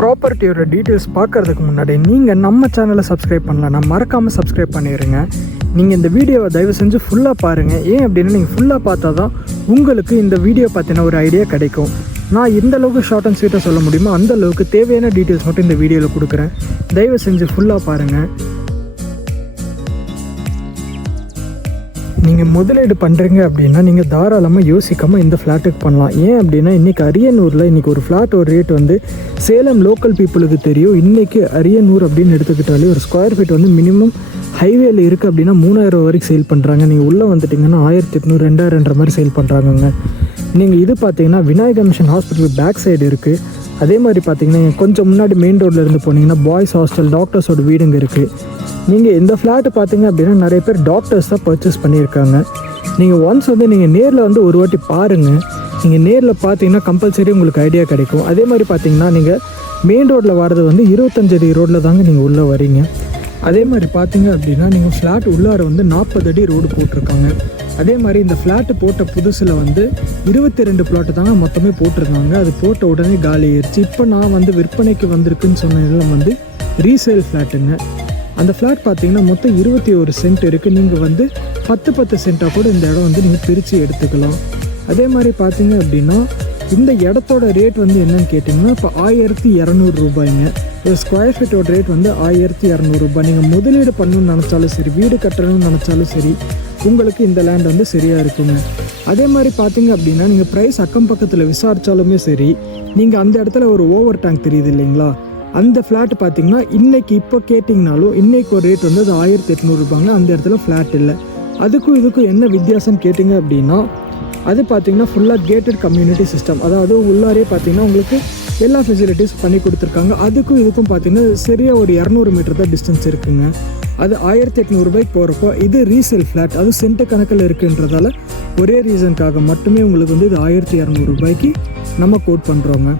ப்ராப்பர்ட்டியோட details பார்க்குறதுக்கு முன்னாடி நீங்கள் நம்ம சேனலை சப்ஸ்கிரைப் பண்ணலாம், மறக்காமல் சப்ஸ்கிரைப் பண்ணிடுங்க. நீங்கள் இந்த வீடியோவை தயவு செஞ்சு ஃபுல்லாக பாருங்கள். ஏன் அப்படின்னா நீங்கள் ஃபுல்லாக பார்த்தா தான் உங்களுக்கு இந்த வீடியோ பற்றின ஒரு ஐடியா கிடைக்கும். நான் எந்த அளவுக்கு ஷார்ட் அண்ட் ஸ்வீட்டாக சொல்ல முடியுமோ அந்த அளவுக்கு தேவையான டீட்டெயில்ஸ் மட்டும் இந்த வீடியோவில் கொடுக்குறேன். தயவு செஞ்சு ஃபுல்லாக பாருங்கள். நீங்கள் முதலீடு பண்ணுறீங்க அப்படின்னா நீங்கள் தாராளமாக யோசிக்காமல் இந்த ஃப்ளாட்டுக்கு பண்ணலாம். ஏன் அப்படின்னா இன்றைக்கி அரியனூரில் இன்றைக்கி ஒரு ஃப்ளாட்டோட ரேட் வந்து சேலம் லோக்கல் பீப்புளுக்கு தெரியும். இன்றைக்கி அரியனூர் அப்படின்னு எடுத்துக்கிட்டாலே ஒரு ஸ்கொயர் ஃபீட் வந்து மினிமம் ஹைவேல இருக்குது அப்படின்னா 3000 வரைக்கும் சேல் பண்ணுறாங்க. நீங்கள் உள்ளே வந்துட்டிங்கன்னா 1800 2000 மாதிரி சேல் பண்ணுறாங்கங்க. நீங்கள் இது பார்த்தீங்கன்னா Vinayaka mission hospital back side இருக்குது. அதே மாதிரி பார்த்தீங்கன்னா கொஞ்சம் முன்னாடி மெயின் ரோட்டில் இருந்து போனீங்கன்னா பாய்ஸ் ஹாஸ்டல் டாக்டர்ஸோட வீடுங்க இருக்குது. நீங்கள் இந்த ஃப்ளாட்டு பார்த்தீங்க அப்படின்னா நிறைய பேர் டாக்டர்ஸ் தான் பர்ச்சேஸ் பண்ணியிருக்காங்க. நீங்கள் ஒன்ஸ் வந்து நீங்கள் நேரில் வந்து ஒரு வாட்டி பாருங்கள். நீங்கள் நேரில் பார்த்தீங்கன்னா கம்பல்சரி உங்களுக்கு ஐடியா கிடைக்கும். அதே மாதிரி பார்த்தீங்கன்னா நீங்கள் மெயின் ரோட்டில் வரது வந்து 25 அடி ரோட்டில் தாங்க நீங்கள் உள்ளே வரீங்க. அதே மாதிரி பார்த்தீங்க அப்படின்னா நீங்கள் ஃப்ளாட் உள்ளார வந்து 40 அடி ரோடு போட்டிருக்காங்க. அதே மாதிரி இந்த ஃப்ளாட்டு போட்ட புதுசில் வந்து 22 பிளாட்டு தாங்க மொத்தமே போட்டிருந்தாங்க. அது போட்ட உடனே காலி ஆயிடுச்சு. இப்போ நான் வந்து விற்பனைக்கு வந்திருக்குன்னு சொன்ன இதில் வந்து ரீசேல் ஃப்ளாட்டுங்க. அந்த ஃப்ளாட் பார்த்தீங்கன்னா மொத்தம் 21 சென்ட் இருக்குது. நீங்கள் வந்து 10 சென்ட்டாக கூட இந்த இடம் வந்து நீங்கள் பிரித்து எடுத்துக்கலாம். அதே மாதிரி பார்த்தீங்க அப்படின்னா இந்த இடத்தோட ரேட் வந்து என்னன்னு கேட்டிங்கன்னா இப்போ 1200 ரூபாய்ங்க. ஒரு ஸ்கொயர் ஃபீட்டோட ரேட் வந்து 1200 ரூபாய். நீங்கள் முதலீடு பண்ணணும்னு நினச்சாலும் சரி, வீடு கட்டணும்னு நினச்சாலும் சரி, உங்களுக்கு இந்த லேண்ட் வந்து சரியாக இருக்குங்க. அதே மாதிரி பார்த்தீங்க அப்படின்னா நீங்கள் ப்ரைஸ் அக்கம் பக்கத்தில் விசாரித்தாலுமே சரி, நீங்கள் அந்த இடத்துல ஒரு ஓவர் டேங்க் தெரியுது இல்லைங்களா, அந்த ஃப்ளாட் பார்த்தீங்கன்னா இன்றைக்கி இப்போ கேட்டிங்கனாலும் இன்றைக்கி ஒரு ரேட் வந்து அது 1800 ரூபாங்க. அந்த இடத்துல ஃப்ளாட் இல்லை. அதுக்கும் இதுக்கும் என்ன வித்தியாசம் கேட்டிங்க அப்படின்னா அது பார்த்தீங்கன்னா ஃபுல்லாக கேட்டட் கம்யூனிட்டி சிஸ்டம். அதாவது உள்ளாரே பார்த்தீங்கன்னா உங்களுக்கு எல்லா ஃபெசிலிட்டிஸ் பண்ணி கொடுத்துருக்காங்க. அதுக்கும் இதுக்கும் பார்த்தீங்கன்னா சரியாக ஒரு 200 மீட்டர் தான் டிஸ்டன்ஸ் இருக்குங்க. அது 1800 ரூபாய்க்கு போகிறப்போ இது ரீசேல் ஃப்ளாட், அது சென்ட் கணக்கில் இருக்குன்றதால ஒரே ரீசனுக்காக மட்டுமே உங்களுக்கு வந்து இது 1200 ரூபாய்க்கு நம்ம கோட் பண்ணுறோங்க.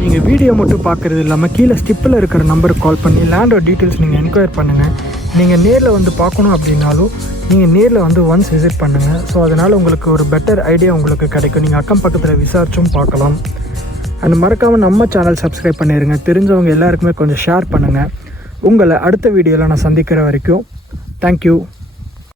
நீங்கள் வீடியோ மட்டும் பார்க்குறது இல்லாமல் கீழே ஸ்கிப்பில் இருக்கிற நம்பருக்கு கால் பண்ணி லேண்டோட டீட்டெயில்ஸ் நீங்கள் என்கொயர் பண்ணுங்கள். நீங்கள் நேரில் வந்து பார்க்கணும் அப்படின்னாலும் நீங்கள் நேரில் வந்து ஒன்ஸ் விசிட் பண்ணுங்கள். ஸோ அதனால் உங்களுக்கு ஒரு பெட்டர் ஐடியா உங்களுக்கு கிடைக்கும். நீங்கள் அக்கம் பக்கத்தில் விசாரிச்சும் பார்க்கலாம். அண்ட் மறக்காமல் நம்ம சேனல் சப்ஸ்கிரைப் பண்ணிடுங்க. தெரிஞ்சவங்க எல்லாருக்குமே கொஞ்சம் ஷேர் பண்ணுங்கள். உங்களை அடுத்த வீடியோவில் நான் சந்திக்கிற வரைக்கும் தேங்க்யூ.